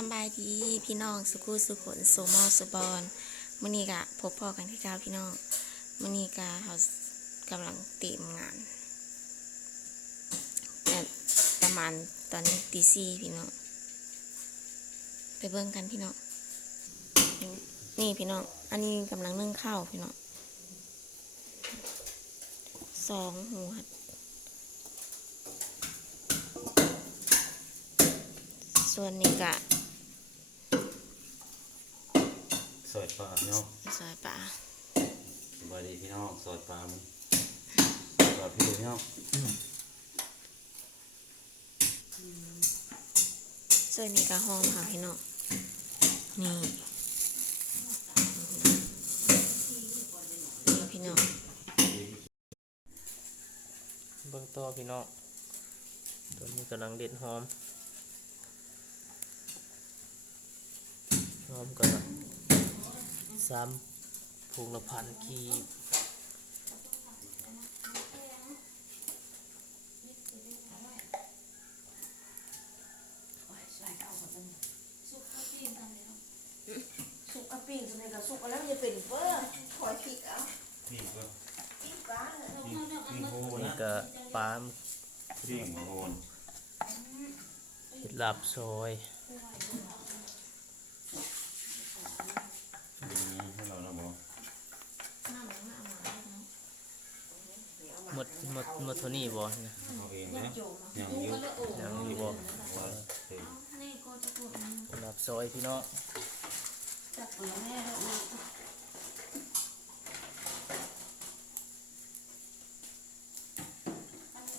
สบายดีพี่น้องสุขุสุขนสมอสุบอนมื้อนี้กะพบพ่อกันที่เก้าพี่น้องมื้อนี้กะเขากำลังเตรียมงานแต่ประมาณตอนนี้ตีสี่พี่น้องไปเบิ่งกันพี่น้องนี่พี่น้องอันนี้กำลังนึ่งข้าวพี่น้องสองหัวส่วนนี้กะ สอยปลาพี่น้องซอยปลาสบายดีพี่น้องสอยปลามึงสอยพี่พี่น้องส่วนนี้ก็หอมค่ะพี่น้องนี่นี่พี่น้องเบื้องต้นพี่น้องตัวนี้กำลังเด็ดหอมหอมก็ สามพวงละพันกีบสุกอะปิ้งสมัยก็สุกแล้วมันจะเป็นเฟอร์คอยพริกเอานี่ก็พริกฟ้าเนี่ยนี่โหตัวนะนี้ก็ปลาพี่หัวโหนเห็ดลาบซอย เป็นนี้ ให้เรานะบอกหมดหมดหมดเท่านี้บ่นะเอาเองนะอย่างเยอะยังมีบ่ว่าเต็มลาบซอยพี่น้อง จับเหลือแม่แล้วนะ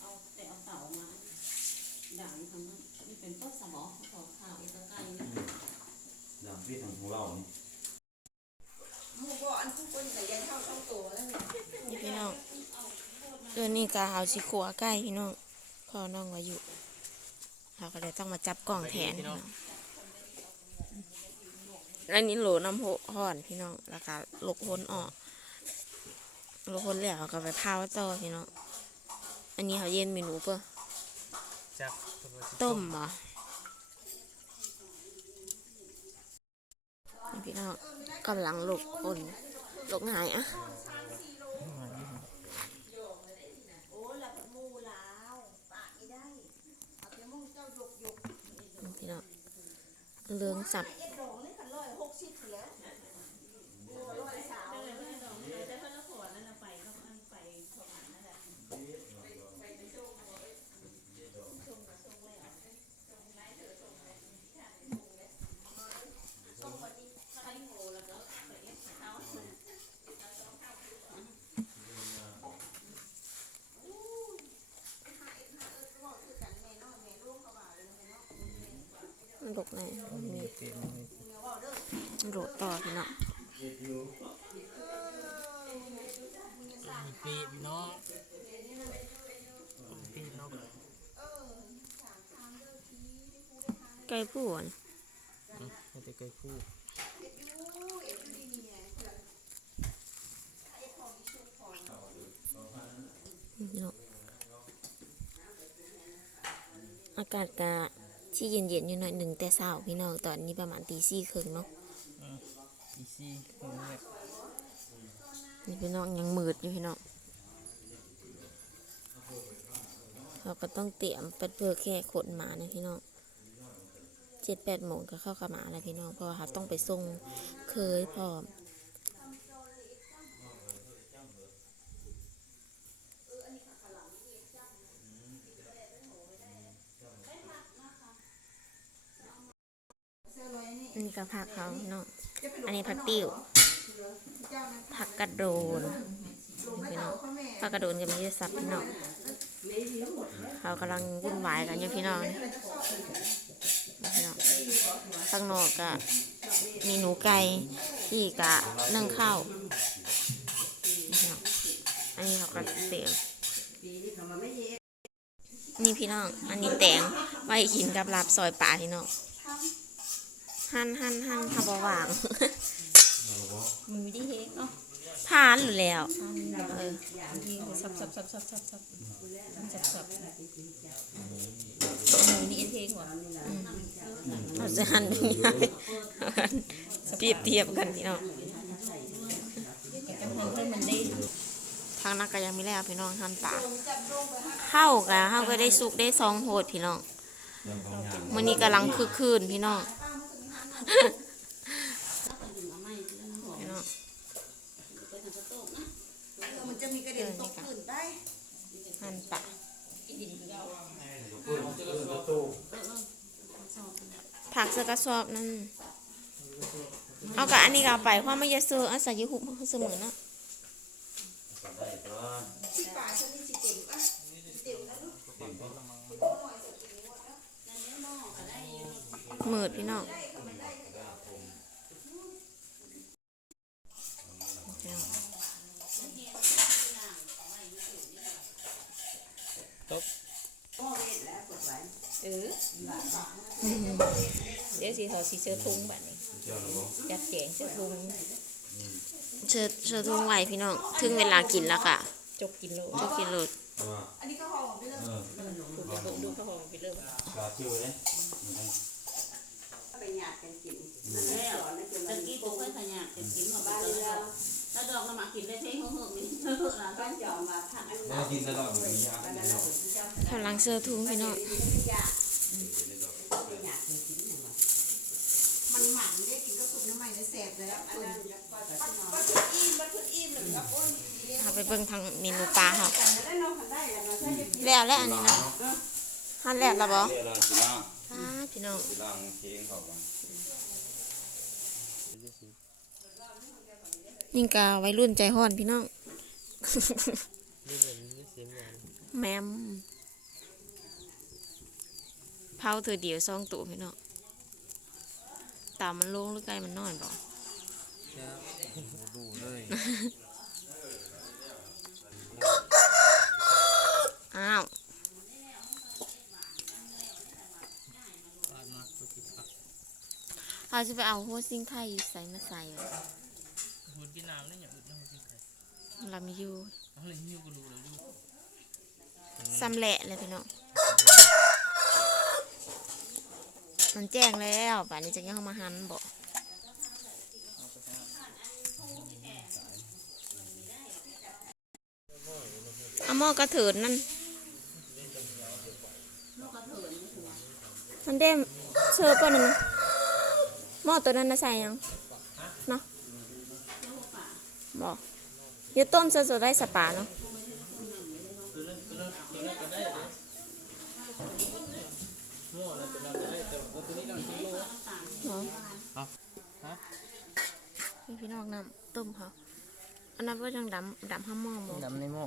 เอาแต่เอาเต่ามาด่างทำนั้นนี่เป็นต้นสมอของข่าวอีกไกลนี่ อย่างพี่ทางของเรานี่ หมูก็อันผู้คนแต่ยังเท่าช่องตัวแล้วเนี่ย นี่พี่น้อง ส่วนนี้ก็เอาสิขัวใกล้พี่น้องพ่อน้องไว้อยู่เราก็เลยต้องมาจับกล่องแทนพี่น้องอันนี้โหลน้ำห่อนพี่น้องแล้วก็ลกพ้นออกลกพ้นแล้วก็ไปพาวต่อพี่น้องอันนี้เขาเย็นเมนูเปล่าจักต้มเหรอนี่พี่น้องกำลังลูกคนลูกหายอะ โอ้ละหมูลาวปากไม่ได้เอาแต่หมูเจ้าหยกหยก นี่พี่น้อง เลืองสับ เอ็ดดอกเลยค่ะร้อยหกสิบแล้วหมูร้อยสาว มันลูกไหนมีเต็มมันโดดต่อพี่น้องมีปีพี่น้องปีน้องไก่ผู้อะไม่ได้ไก่คู่นี่พี่น้องอากาศกะ ที่เย็นๆอยู่หน่อยหนึ่งแต่เช้าพี่น้องตอนนี้ประมาณตีสี่ครึ่งเนาะอีซี่คือเนี่ยนี่พี่น้องยังมืดอยู่พี่น้องเราก็ต้องเตรียมเป็ดเพื่อแค่ขนหมานะพี่น้องเจ็ดแปดโมงก็เข้ากับหมาแล้วพี่น้องเพราะว่าเขาต้องไปส่งเคยพร้อม อันนี้ก็ผักเขาพี่น้องอันนี้ผักติ้วผักกระโดนพี่น้องผักกระโดนกับมีสับพี่น้องเขากำลังวุ่นวายกันอยู่พี่น้องพี่น้องข้างนอกก็มีหนูไก่ที่กะนึ่งข้าวอันนี้เขาก็เตรียมนี่พี่น้อง อันนี้แตงไว้กินกับลาบซอยป่าพี่น้อง หั่นหั่นหั่นทำบวางมือดีเฮกเนาะผ่านอยู่แล้วเออดีสับสับสับสับสับสับสับสับมือนี่เอเทงว่ะเราจะหันเป็นไงเปรียบเทียบกันพี่น้องทางนักก็ยังไม่แล้วพี่น้องหันปลาเข้ากันเข้าก็ได้สุกได้ซองโหดพี่น้องเรื่องของงานมื้อนี้กำลังคึกคืนพี่น้องพี่น้อง มันจะมีกระเด็นตกขึ้นได้หันปลาผักเสื้อกสอบนั่นเอากับอันนี้ก็เอาไปเพราะไม่ยาซื้ออาใส่ยี่หุบเสมอเนาะก็ได้ก็ที่ป่าฉันะเต็มแล้วลูกเต็มที่มืดพี่น้องพี่น้อง เออ เดี๋ยวสิเขาสิเสื้อทุ่งแบบนี้เที่ยวแล้วบ่จัดแจงเสื้อทุ่งเชิญเชิญทุ่งไว้พี่น้องถึงเวลากินแล้วค่ะจกกินโลจะกินรสเพราะว่าอันนี้ก็ห่อไปเลยเออถูกกระตุกดูข้าวหอมไปเริ่มกาชิวเลยมันต้องไปหยาดกันกินแล้วตะกี้ปุ๊กเคยขยันกินมาบ้านแล้วถ้าดอกน้ำมากินได้เท่งเหือะมีเหือะนะบ้านจอมมาทางอันแม่กินตลอดมียากินตลอดกำลังเชิญทุ่งพี่น้อง มันหมันได้กินกระปุกน้ำมันได้ แสบแล้วอันนั้นบัดทุกอิ่มบัดทุกอิ่มเลยครับอ้นเอาไปเบิ่งทางเมนูปลาค่ะกันได้น้องกันได้กันนะถ้าจะกินแล้วแล้วอันนี้นะหันแล้วละบ่เดี๋ยวเราสิล่างอ่าพี่น้องสิล่างเค้งเขากันยิ่งกาวัยรุ่นใจห้อนพี่น้องนี่เป็นนี่เสียงงานแมมเผาเธอเดียวซองตัวพี่น้องตามมันลงหรือไกลมันนอนบ่ครับ ดูเลยอ้าวปาดมาตัวที่พักเขาจะไปเอาหัวซิงไทยอยู่ใส่มาใส่ไว้พูดกินน้ำนี่อย่าอึดน้ำกินไข่เรามีอยู่เอาเลยหิ้วก็รู้เลยดูซ้ำแหละเลยพี่น้องมันแจ้งแล้วป่านนี้จะยังเข้ามาหันบ่เอา หม้อกระเถินนั่นมันเด้มเชิญป่ะนั่นนะหม้อตัวนั้นนะใส่ยังเนาะบอกเดี๋ยวต้มเสร็จๆได้สปาเนาะเหรอครับฮะนี่พี่น้องน้ำต้มเขาอันนั้นว่าจังดำดำห้ามหม้อบ่ดำในหม้อ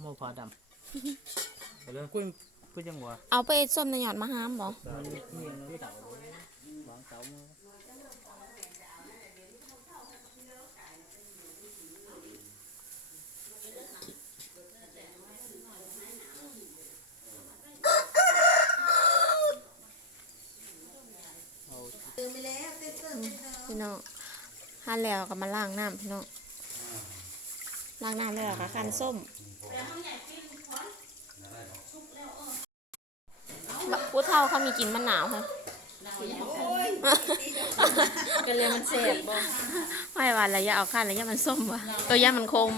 หม้อเหรอหม้อผ้าดำไปเลยกุ้ยกุ้ยจังหวะเอาไปส้มในหยอดมะฮามบ่มันเมียงน้ำเต่าเลยวางเต่ามาตื่นไปแล้วเต้นเต้นเต้นเต้นพี่น้องหั่นแล้วก็มาล้างน้ำพี่น้องล้างน้ำแล้วก็คั้นส้มบะ ผู้เฒ่าเขามีกินมะนาวค่ะก็เลยมันเสียบบ่ไม่ว่าระยะเอาขั้นระยะมันส้มว่ะตัวยะมันคม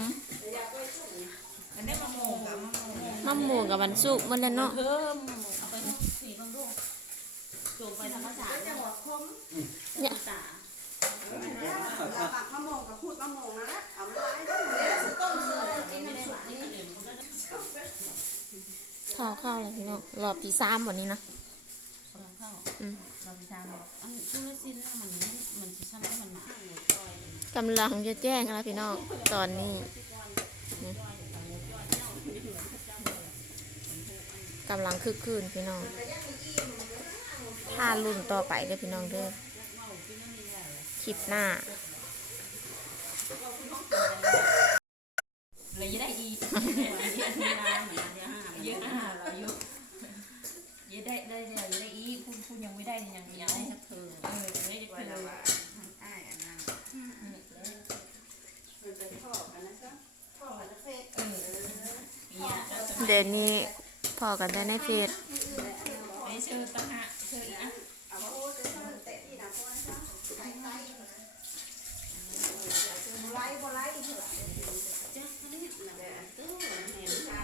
อันนี้มะม่วงกับมะม่วงมะม่วงกับมันสุกมันแล้วเนาะเพิ่มเอาไปสีบ้างดูจูงไปธรรมศาสตร์จังหวัดคมเนี่ย ตาเราปักมะม่วงกับพูดมะม่วงนะละเอามาไว้ได้เลยต้มเสือกินน้ำสุกนี่ข้าวข้าวเลยพี่น้องรอบที่สามวันนี้นะเข้าอืมเราไปทำอันช่วยสิ้นแล้วมันมันสิซ้ำแล้วมันหมากกำลังจะแจ้งแล้วพี่น้องตอนนี้นี่กำลังคึกคืนพี่น้องถ้ารุ่นต่อไปเด้อพี่น้องเด้อคลิปหน้าเลยได้อี เยอะห้าเรายอะเยอะได้ได้ได้ได้อีพูดพูดยังไม่ได้ยังยังไม่สักเธอเออยังไม่ได้เธออ้ายอันนั้นมันเป็นท่อกันนะจ๊ะท่อกันนะเฟซเนี่ยเดี๋ยวนี้พอกันได้ในเฟซไม่เชื่อต่างหากเชิญอีกอะ เอาโอ้จะเชิญแต่ที่นะพ่อนะไก่ไก่ไล่บ่ไล่เถอะจ้ะนี่นะตู้เห็นชา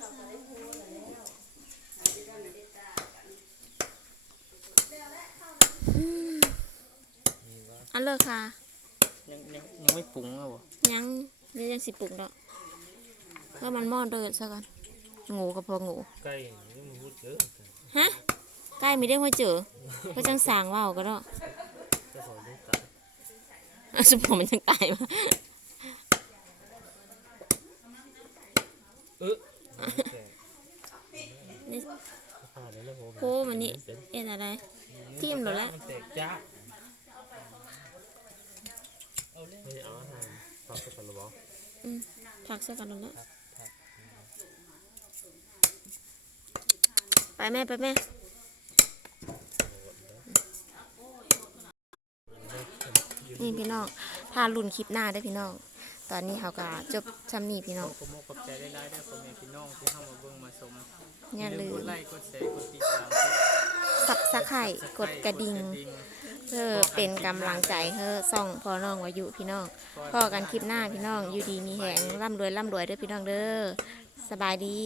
เราก็ได้พูดแล้วหาที่ด้านได้ตากัน นี่ว่า อัน เลิกค่ะยังยังยังไม่ปรุงอะบ่ยังนี่ยังสิปลุกดอกเพื่อมันหม้อเดินซะก่อนงูก็พองูไก่ยังไม่พูดเยอะฮะใกล้ไม่ได้มาเจอเพื่อจังสางว่าวก็ได้จะขอลูกตาอะสมผมมันยังตายมาเออแตกนี่ผ่าได้แล้วผมโคมันนี่เอ็นอะไรทิ่มเหรอละมันแตกจ้า ไม่เอาอาหารพักสักคนละบ่อืมผักซะก่อนแล้วไปแม่ไปแม่นี่พี่น้องพารุ่นคลิปหน้าได้อพี่น้อง ตอนนี้เขาก็จบชำนี่พี่น้อง ขอมกขอบใจได้ได้ได้พ่อแม่พี่น้องที่เข้ามาเบิ่งมาชมอย่าลืกมดไลค์กดแชร์กดติดตามสับสะไข่กดกระดิ่ง เพื่อเป็นกำลังใจเพื่อส่องพอน้องวายุพี่น้องพ่อกันคลิปหน้าพี่น้องอยู่ดีมีแหงร่ำรวยร่ำรวยเด้อพี่น้องเด้อสบายดี